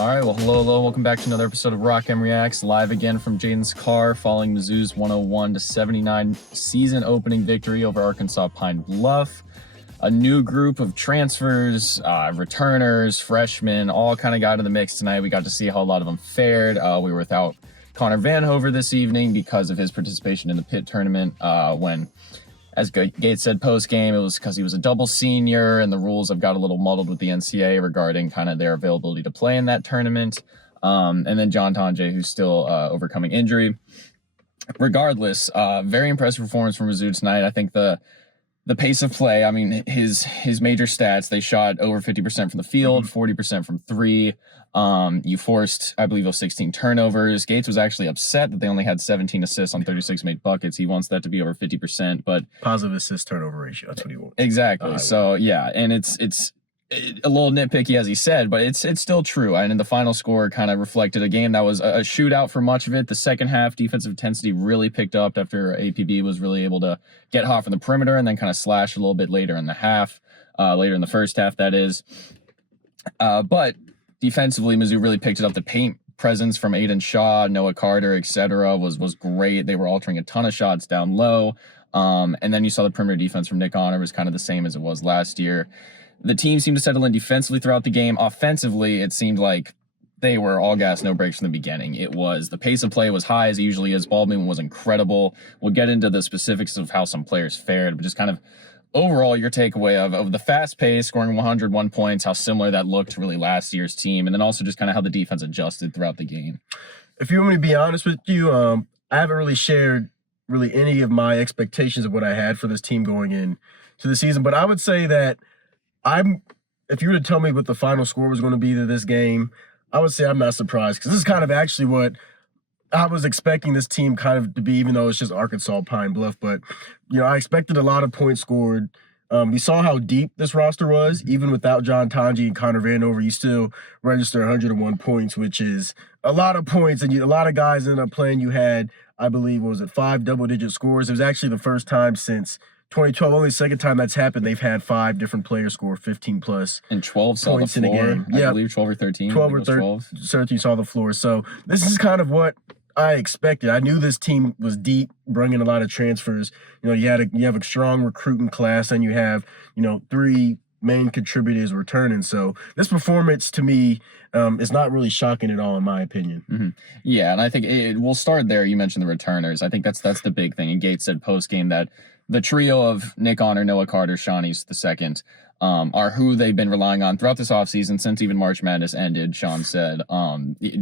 All right, well, hello. Welcome back to another episode of Rock M Reacts, live again from Jaden's car, following Mizzou's 101-79 season opening victory over Arkansas-Pine Bluff. A new group of transfers, returners, freshmen, all kind of got in the mix tonight. We got to see how a lot of them fared. We were without Connor Vanhover this evening because of his participation in the Pitt tournament when, as Gates said post-game, it was because he was a double senior and the rules have got a little muddled with the NCAA regarding kind of their availability to play in that tournament. And then John Tonje, who's still overcoming injury. Regardless, very impressive performance from Mizzou tonight. I think the pace of play, I mean, his major stats, they shot over 50% from the field, 40% from three. You forced, I believe, 16 turnovers. Gates was actually upset that they only had 17 assists on 36 made buckets. He wants that to be over 50%, but positive assist turnover ratio. That's what he wants. Exactly. So yeah, and it's a little nitpicky, as he said, but it's still true. And the final score kind of reflected a game that was a shootout for much of it. The second half defensive intensity really picked up after APB was really able to get hot from the perimeter and then kind of slash a little bit later in the half, later in the first half, that is. But defensively, Mizzou really picked it up. The paint presence from Aiden Shaw, Noah Carter, etc. was great. They were altering a ton of shots down low. And then you saw the perimeter defense from Nick Honor was kind of the same as it was last year. The team seemed to settle in defensively throughout the game. Offensively, it seemed like they were all gas, no breaks from the beginning. It was, the pace of play was high as it usually is. Ball movement was incredible. We'll get into the specifics of how some players fared, but just kind of overall your takeaway of the fast pace, scoring 101 points, how similar that looked to really last year's team, and then also just kind of how the defense adjusted throughout the game. If you want me to be honest with you, I haven't really shared any of my expectations of what I had for this team going in to the season, but I would say that if you were to tell me what the final score was going to be to this game, I would say I'm not surprised, because this is kind of actually what I was expecting this team kind of to be, even though it's just Arkansas-Pine Bluff. But, you know, I expected a lot of points scored. We saw how deep this roster was. Even without John Tonje and Connor Vanhover, you still register 101 points, which is a lot of points. And a lot of guys ended up playing. You had, I believe, what was it, 5 double-digit scores. It was actually the first time since 2012, only the second time that's happened. They've had 5 different players score 15-plus and 12 saw points the floor. in a game. I believe 12 or 13. 12 or 13 saw the floor. So this is kind of what I expected. I knew this team was deep, bringing a lot of transfers. You know, you have a strong recruiting class, and you have, 3 main contributors returning. So this performance to me is not really shocking at all, in my opinion. Yeah, and I think we'll start there. You mentioned the returners. I think that's the big thing. And Gates said post-game that the trio of Nick Honor, Noah Carter, Shawnee's the second, are who they've been relying on throughout this offseason since even March Madness ended. Sean said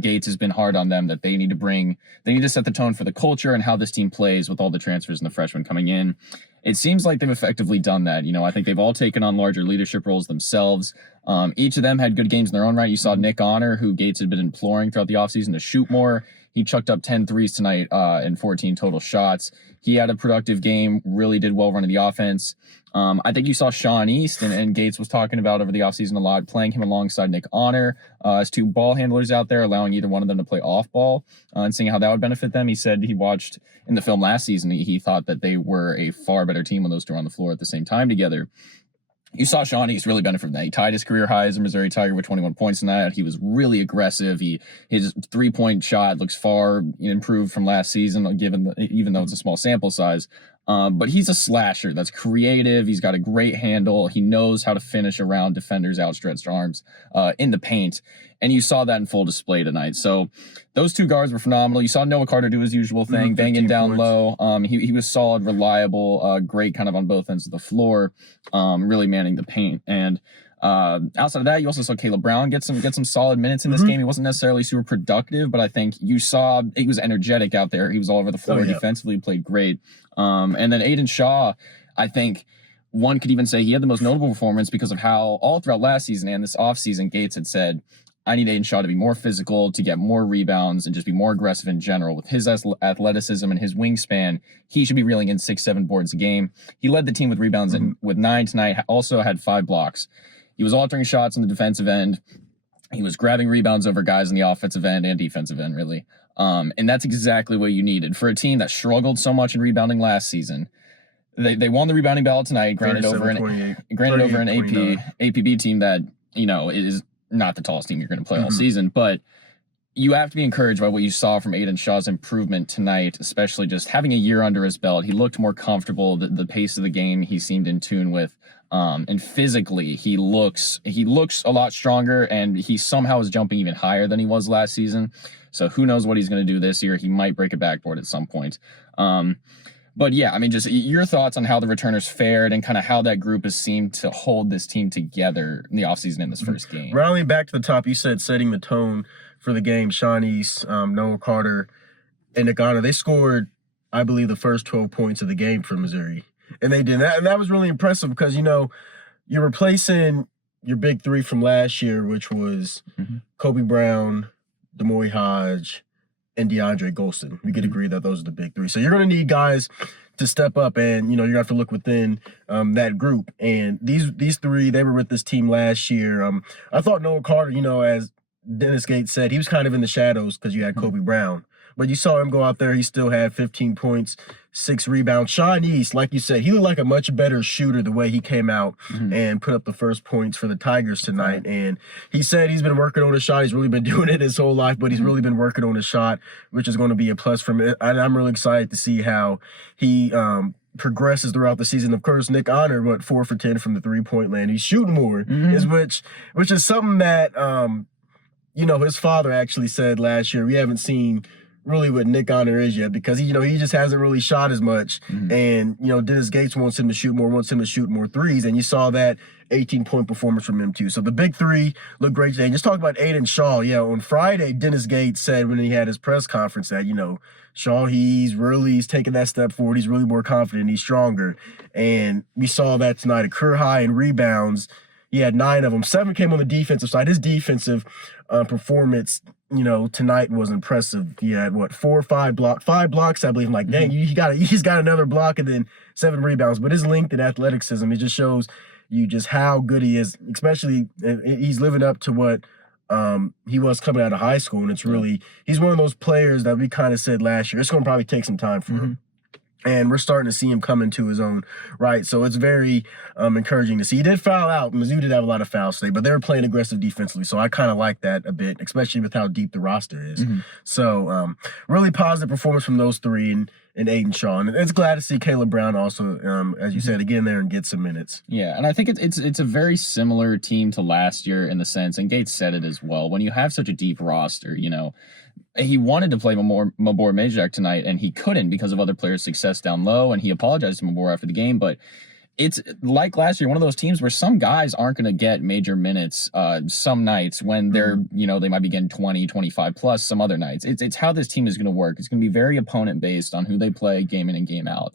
Gates has been hard on them that they need to set the tone for the culture and how this team plays with all the transfers and the freshmen coming in. It seems like they've effectively done that. I think they've all taken on larger leadership roles themselves. Each of them had good games in their own right. You saw Nick Honor, who Gates had been imploring throughout the offseason to shoot more. He chucked up 10 threes tonight and 14 total shots. He had a productive game, really did well running the offense. I think you saw Sean East, and Gates was talking about over the offseason a lot, playing him alongside Nick Honor as 2 ball handlers out there, allowing either one of them to play off ball and seeing how that would benefit them. He said he watched in the film last season, he thought that they were a far better team when those 2 were on the floor at the same time together. You saw Sean East really benefit from that. He tied his career high as a Missouri Tiger with 21 points tonight. He was really aggressive. His 3-point shot looks far improved from last season, even though it's a small sample size. But he's a slasher that's creative. He's got a great handle. He knows how to finish around defenders' outstretched arms in the paint. And you saw that in full display tonight. So those 2 guards were phenomenal. You saw Noah Carter do his usual thing, banging down low. He was solid, reliable, great kind of on both ends of the floor, really manning the paint. And outside of that, you also saw Caleb Brown get some solid minutes in this game. He wasn't necessarily super productive, but I think you saw he was energetic out there. He was all over the floor. Defensively, played great. And then Aiden Shaw, I think one could even say he had the most notable performance because of how all throughout last season and this offseason, Gates had said, I need Aiden Shaw to be more physical, to get more rebounds, and just be more aggressive in general. With his athleticism and his wingspan, he should be reeling in 6-7 boards a game. He led the team with rebounds and with 9 tonight, also had 5 blocks. He was altering shots on the defensive end. He was grabbing rebounds over guys on the offensive end and defensive end, really. And that's exactly what you needed for a team that struggled so much in rebounding last season. They won the rebounding battle tonight, granted over an APB team that, is not the tallest team you're going to play all season, but you have to be encouraged by what you saw from Aiden Shaw's improvement tonight, especially just having a year under his belt. He looked more comfortable. The pace of the game he seemed in tune with. And physically, he looks a lot stronger, and he somehow is jumping even higher than he was last season. So who knows what he's going to do this year? He might break a backboard at some point. But yeah, I mean, just your thoughts on how the returners fared and kind of how that group has seemed to hold this team together in the offseason in this first game. Rallying back to the top, you said setting the tone for the game. Sean East, Noah Carter, and Nick Honor, they scored, I believe, the first 12 points of the game for Missouri. And they did that. And that was really impressive because, you're replacing your big three from last year, which was Kobe Brown, Demoy Hodge, and DeAndre Golston. We could agree that those are the big three. So you're going to need guys to step up, and, you're going to have to look within that group. And these three, they were with this team last year. I thought Noah Carter, as Dennis Gates said, he was kind of in the shadows because you had Kobe Brown. But you saw him go out there. He still had 15 points, 6 rebounds. Sean East, like you said, he looked like a much better shooter the way he came out and put up the first points for the Tigers tonight. And he said he's been working on his shot. He's really been doing it his whole life, but he's really been working on his shot, which is going to be a plus for him. And I'm really excited to see how he progresses throughout the season. Of course, Nick Honor went 4 for 10 from the three-point land. He's shooting more, which is something that, his father actually said last year. We haven't seen really what Nick Honor is yet because he just hasn't really shot as much. And, Dennis Gates wants him to shoot more threes. And you saw that 18-point performance from him too. So the big three look great today. And just talk about Aiden Shaw. Yeah, on Friday, Dennis Gates said when he had his press conference that, Shaw, he's taking that step forward. He's really more confident. He's stronger. And we saw that tonight. A career high in rebounds. He had 9 of them. 7 came on the defensive side. His defensive performance, tonight was impressive. He had 4 or 5 blocks, I believe. I'm like, dang, he's got another block and then 7 rebounds. But his length and athleticism, it just shows you just how good he is. Especially, he's living up to what he was coming out of high school. And it's really, he's one of those players that we kind of said last year, it's going to probably take some time for him. And we're starting to see him come into his own right. So it's very encouraging to see. He did foul out. Mizzou did have a lot of fouls today, but they were playing aggressive defensively. So I kind of like that a bit, especially with how deep the roster is. So really positive performance from those three and Aiden Shaw. And it's glad to see Caleb Brown also, as you said, get in there and get some minutes. Yeah, and I think it's a very similar team to last year in the sense, and Gates said it as well, when you have such a deep roster, he wanted to play Mabor Majak tonight, and he couldn't because of other players' success down low, and he apologized to Mabor after the game. But it's like last year, one of those teams where some guys aren't going to get major minutes some nights when they're, they might be getting 20, 25 plus some other nights. It's how this team is going to work. It's going to be very opponent-based on who they play game in and game out.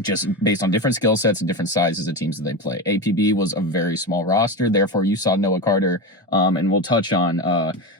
Just based on different skill sets and different sizes of teams that they play. APB was a very small roster, therefore you saw Noah Carter, and we'll touch on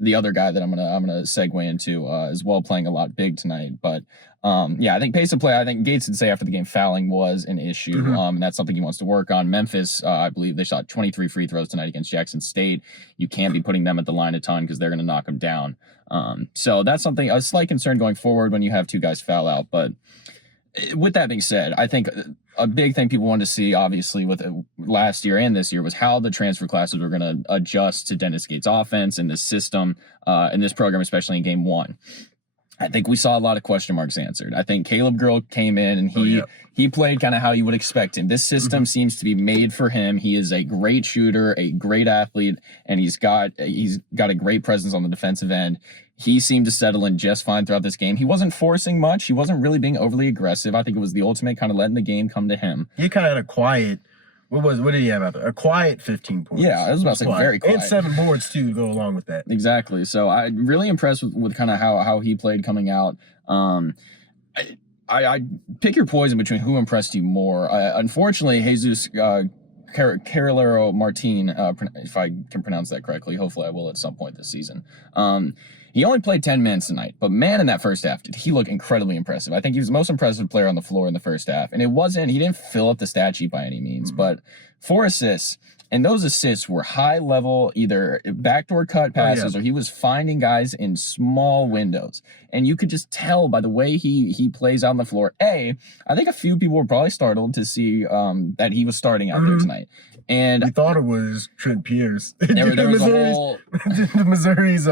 the other guy that I'm gonna segue into as well, playing a lot big tonight. But I think pace of play, I think Gates did say after the game fouling was an issue, and that's something he wants to work on. Memphis, I believe they shot 23 free throws tonight against Jackson State. You can't be putting them at the line a ton because they're going to knock them down. So that's something, a slight concern going forward when you have 2 guys foul out. But with that being said, I think a big thing people wanted to see, obviously, with last year and this year was how the transfer classes were going to adjust to Dennis Gates' offense and this system and this program, especially in game 1. I think we saw a lot of question marks answered. I think Caleb Girl came in and he played kind of how you would expect him. This system seems to be made for him. He is a great shooter, a great athlete, and he's got a great presence on the defensive end. He seemed to settle in just fine throughout this game. He wasn't forcing much. He wasn't really being overly aggressive. I think it was the ultimate kind of letting the game come to him. He kind of had a quiet, what did he have out there? A quiet 15 points. Yeah, I was about to say very quiet. And 7 boards too to go along with that. Exactly. So I'm really impressed with kind of how he played coming out. I pick your poison between who impressed you more. Unfortunately, Jesus Carolero Martin, if I can pronounce that correctly, hopefully I will at some point this season. He only played 10 minutes tonight, but man, in that first half, he looked incredibly impressive. I think he was the most impressive player on the floor in the first half. And he didn't fill up the stat sheet by any means, but 4 assists And those assists were high level, either backdoor cut passes or he was finding guys in small windows. And you could just tell by the way he plays out on the floor. I think a few people were probably startled to see that he was starting out there tonight. And we thought it was Trent Pierce. There was a whole Missouri's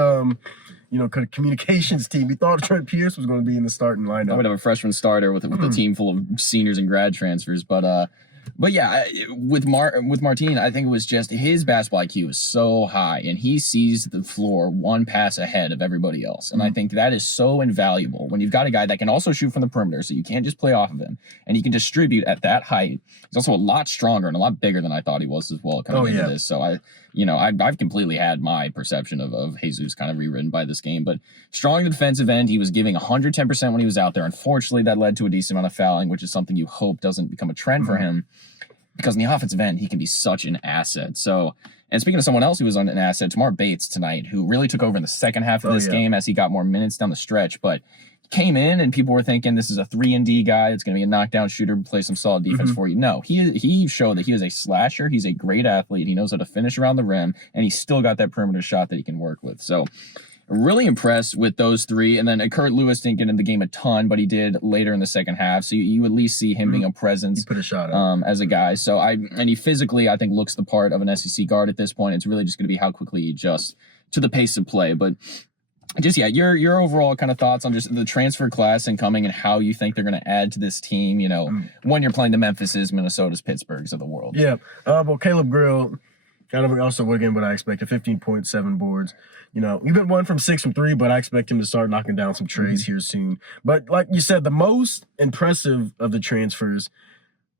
communications team. We thought Trent Pierce was going to be in the starting lineup. I would have a freshman starter with a team full of seniors and grad transfers, but yeah, with Martin, I think it was just his basketball IQ is so high, and he sees the floor one pass ahead of everybody else. And I think that is so invaluable when you've got a guy that can also shoot from the perimeter, so you can't just play off of him, and he can distribute at that height. He's also a lot stronger and a lot bigger than I thought he was as well coming into this. So I've completely had my perception of Jesus kind of rewritten by this game. But strong in the defensive end, he was giving 110% when he was out there. Unfortunately, that led to a decent amount of fouling, which is something you hope doesn't become a trend for him. Because in the offensive end, he can be such an asset. So, and speaking of someone else who was an asset, Tamar Bates tonight, who really took over in the second half of this game as he got more minutes down the stretch, but came in and people were thinking this is a 3-and-D guy. It's going to be a knockdown shooter, play some solid defense for you. No, he showed that he is a slasher. He's a great athlete. He knows how to finish around the rim, and he's still got that perimeter shot that he can work with. So, really impressed with those three. And then Kurt Lewis didn't get in the game a ton, but he did later in the second half. So you at least see him being a presence. He put a shot up. As a guy. So and he physically, I think, looks the part of an SEC guard at this point. It's really just going to be how quickly he adjusts to the pace of play. But just, your overall kind of thoughts on just the transfer class incoming and how you think they're going to add to this team, when you're playing the Memphises, Minnesotas, Pittsburghs of the world. Yeah. Well, Caleb Grill, kind of also, again, what I expected, 15.7 boards. We've been 1 from 6 from 3, but I expect him to start knocking down some trays here soon. But like you said, the most impressive of the transfers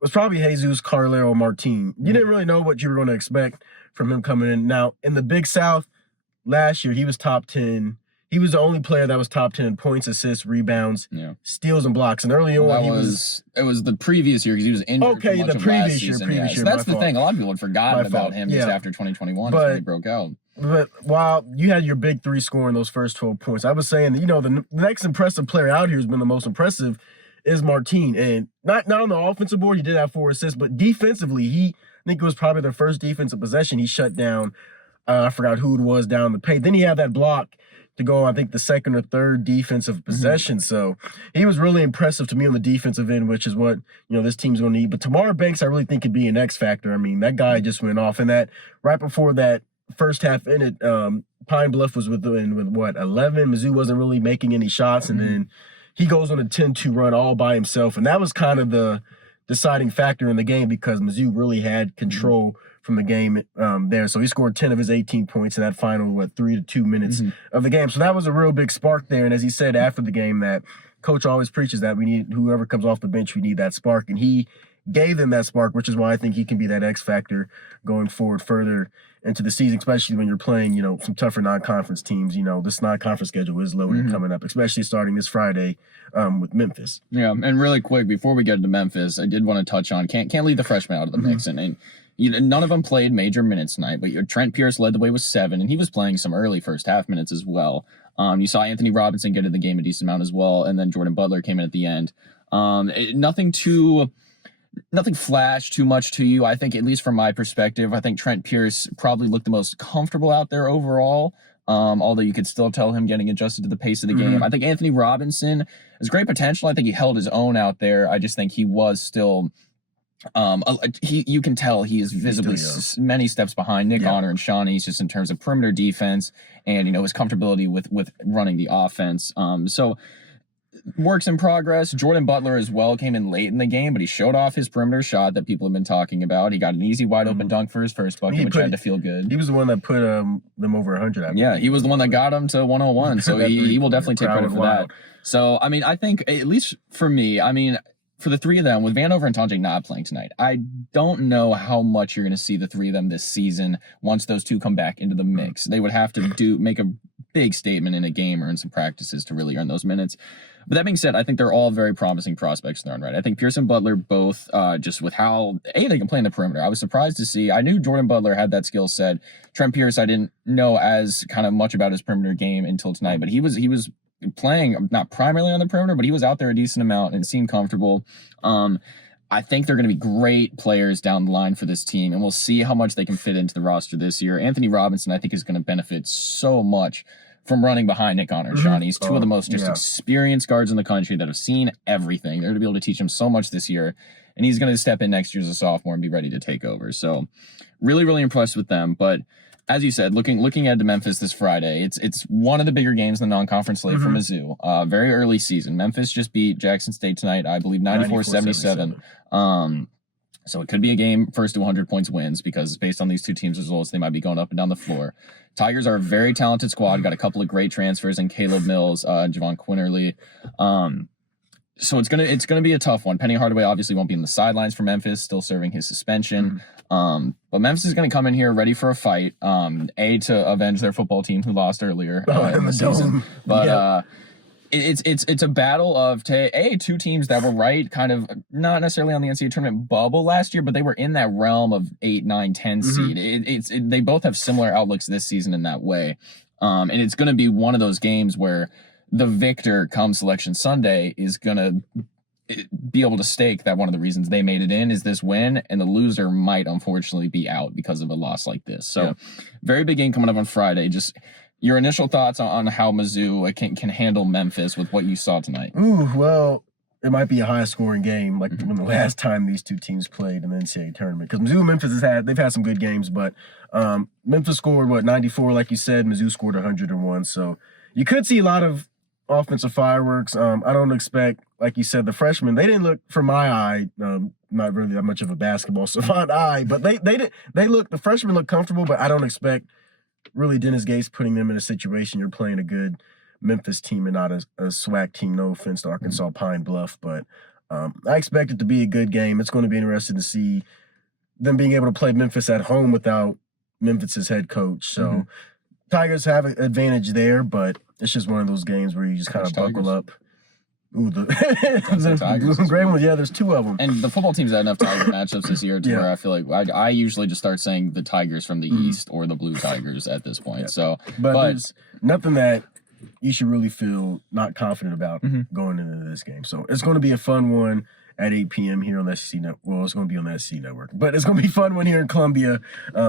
was probably Jesus Carlero Martin. You didn't really know what you were going to expect from him coming in. Now, in the Big South, last year, he was top 10. He was the only player that was top 10 in points, assists, rebounds, steals, and blocks. And early on, it was the previous year because he was injured. Okay, the previous year. So that's the thing. A lot of people had forgotten about him just after 2021 when he broke out. But while you had your big three scoring those first 12 points, I was saying that, the next impressive player out here who's been the most impressive is Martin. And not on the offensive board, he did have 4 assists, but defensively, I think it was probably their first defensive possession. He shut down, I forgot who it was down the paint. Then he had that block to go, I think, the second or third defensive possession. So he was really impressive to me on the defensive end, which is what, this team's going to need. But Tamar Banks, I really think could be an X factor. I mean, that guy just went off. And that right before that first half ended, Pine Bluff was with 11. Mizzou wasn't really making any shots. And then he goes on a 10-2 run all by himself. And that was kind of the deciding factor in the game because Mizzou really had control from the game there. So he scored 10 of his 18 points in that final, 3 to 2 minutes of the game. So that was a real big spark there. And as he said after the game, that coach always preaches that we need, whoever comes off the bench, we need that spark. And he gave them that spark, which is why I think he can be that X factor going forward further into the season, especially when you're playing, some tougher non-conference teams. This non-conference schedule is loaded coming up, especially starting this Friday with Memphis. Yeah, and really quick, before we get into Memphis, I did want to touch on, can't leave the freshmen out of the mix. And none of them played major minutes tonight, but Trent Pierce led the way with 7, and he was playing some early first half minutes as well. You saw Anthony Robinson get in the game a decent amount as well, and then Jordan Butler came in at the end. Nothing flashed too much to you. I think, at least from my perspective, I think Trent Pierce probably looked the most comfortable out there overall, although you could still tell him getting adjusted to the pace of the game. I think Anthony Robinson has great potential. I think he held his own out there. I just think he was still... you can tell he is visibly many steps behind Nick Honor and Shawnee's just in terms of perimeter defense and, his comfortability with running the offense. So works in progress. Jordan Butler as well came in late in the game, but he showed off his perimeter shot that people have been talking about. He got an easy wide open dunk for his first bucket, which had to feel good. He was the one that put them over 100. Yeah, he was the one that got him to 101. So he will definitely take credit for that. So, I think, at least for me, for the three of them, with Vanover and Tonje not playing tonight, I don't know how much you're going to see the three of them this season once those two come back into the mix. They would have to make a big statement in a game or in some practices to really earn those minutes. But that being said, I think they're all very promising prospects in their own right. I think Pierce and Butler both, just with how, they can play in the perimeter. I was surprised to see, I knew Jordan Butler had that skill set. Trent Pierce, I didn't know as kind of much about his perimeter game until tonight, but he was playing not primarily on the perimeter, but he was out there a decent amount and seemed comfortable. I think they're going to be great players down the line for this team, and we'll see how much they can fit into the roster this year. Anthony Robinson, I think, is going to benefit so much from running behind Nick Honor and Shawnee. He's two of the most experienced guards in the country that have seen everything. They're going to be able to teach him so much this year, and he's going to step in next year as a sophomore and be ready to take over. So really, really impressed with them. But as you said, looking ahead to Memphis this Friday, it's one of the bigger games in the non-conference slate for Mizzou. Very early season. Memphis just beat Jackson State tonight, I believe 94-77. So it could be a game first to 100 points wins, because based on these two teams' results, they might be going up and down the floor. Tigers are a very talented squad. Got a couple of great transfers in Caleb Mills, Javon Quinterly. So it's gonna be a tough one. Penny Hardaway obviously won't be in the sidelines for Memphis, still serving his suspension. But Memphis is gonna come in here ready for a fight. To avenge their football team who lost earlier in the season. But it's a battle of two teams that were right, kind of not necessarily on the NCAA tournament bubble last year, but they were in that realm of 8, 9, 10 seed. They both have similar outlooks this season in that way. And it's gonna be one of those games where the victor come Selection Sunday is going to be able to stake that one of the reasons they made it in is this win, and the loser might unfortunately be out because of a loss like this. So very big game coming up on Friday. Just your initial thoughts on how Mizzou can handle Memphis with what you saw tonight. Well, it might be a high-scoring game, like when the last time these two teams played in the NCAA tournament. Because Mizzou and Memphis they've had some good games, but Memphis scored 94, like you said. Mizzou scored 101. So you could see a lot of offensive fireworks. I don't expect, like you said, the freshmen, they didn't look, for my eye, not really that much of a basketball savant eye, but the freshmen look comfortable, but I don't expect really Dennis Gates putting them in a situation you're playing a good Memphis team and not a SWAC team. No offense to Arkansas-Pine Bluff, but I expect it to be a good game. It's going to be interesting to see them being able to play Memphis at home without Memphis's head coach. So Tigers have an advantage there, but it's just one of those games where you just kind of buckle up. The blue and gray one, there's two of them. And the football team's had enough Tiger matchups this year to where I feel like I usually just start saying the Tigers from the East or the Blue Tigers at this point. So, but there's nothing that you should really feel not confident about going into this game. So it's going to be a fun one at 8 p.m. here on the SEC Network. Well, it's going to be on the SEC Network, but it's going to be a fun one here in Columbia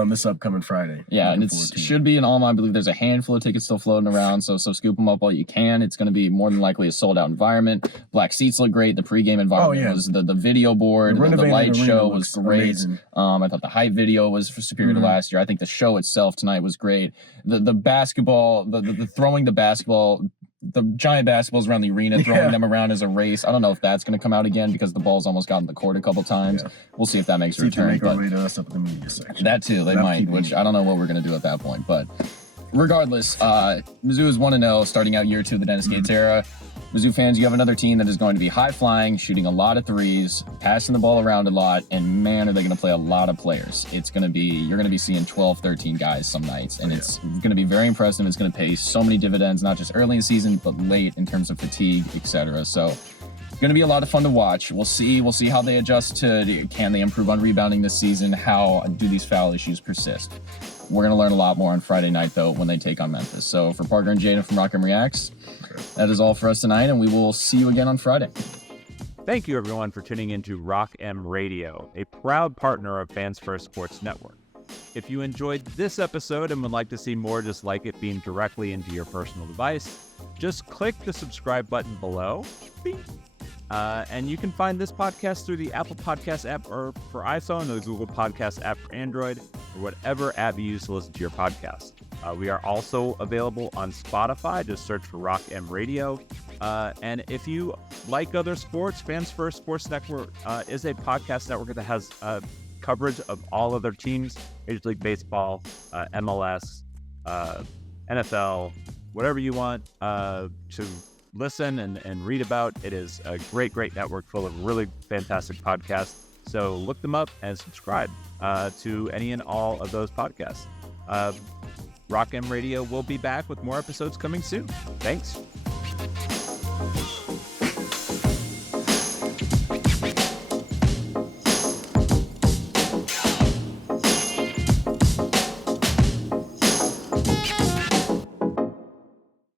this upcoming Friday. Yeah, and it should be an all. I believe there's a handful of tickets still floating around, so scoop them up while you can. It's going to be more than likely a sold-out environment. Black seats look great. The pregame environment was the video board. The light show was great. I thought the hype video was superior to last year. I think the show itself tonight was great. The basketball, the throwing the basketball, the giant basketballs around the arena, throwing them around as a race. I don't know if that's going to come out again because the ball's almost gotten the court a couple times. We'll see if that makes a return. That too, they might, which I don't know what we're going to do at that point. But regardless, Mizzou is 1-0 starting out year 2 of the Dennis Gates era. Mizzou fans, you have another team that is going to be high-flying, shooting a lot of threes, passing the ball around a lot, and man, are they going to play a lot of players. You're going to be seeing 12, 13 guys some nights, and it's going to be very impressive. It's going to pay so many dividends, not just early in the season, but late in terms of fatigue, etc. So it's going to be a lot of fun to watch. We'll see how they adjust can they improve on rebounding this season? How do these foul issues persist? We're going to learn a lot more on Friday night, though, when they take on Memphis. So for Parker and Jaden from Rock M Reacts, that is all for us tonight, and we will see you again on Friday. Thank you, everyone, for tuning into Rock M Radio, a proud partner of Fans First Sports Network. If you enjoyed this episode and would like to see more just like it beamed directly into your personal device, just click the subscribe button below. And you can find this podcast through the Apple Podcast app or for iPhone, or the Google Podcast app for Android, or whatever app you use to listen to your podcast. We are also available on Spotify. Just search for Rock M Radio. And if you like other sports, Fans First Sports Network is a podcast network that has coverage of all other teams, Major League Baseball, MLS, NFL, whatever you want to listen and read about. It is a great network full of really fantastic podcasts. So look them up and subscribe to any and all of those podcasts. Rock M Radio will be back with more episodes coming soon. Thanks.